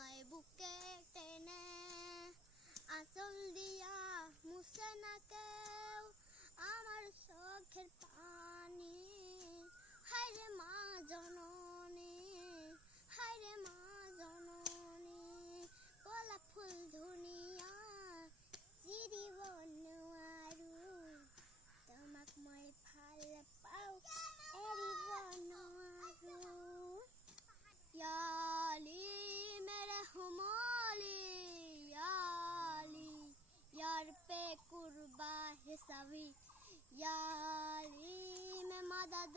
আমায় বুকে টেনে আঁচল দিয়া মুছে না কেউ আমার চোখের পানি। হায়রে মা জননী, হায়রে মা জননী, গোলাপ ফুল ধুনিয়া চিরিব নোৱাৰো, তোমাক মই ভাল পাওঁ এৰিব নোৱাৰো। याली मेरे हुमाली याली, यार पे कुर्बा है सभी, याली मैं मदद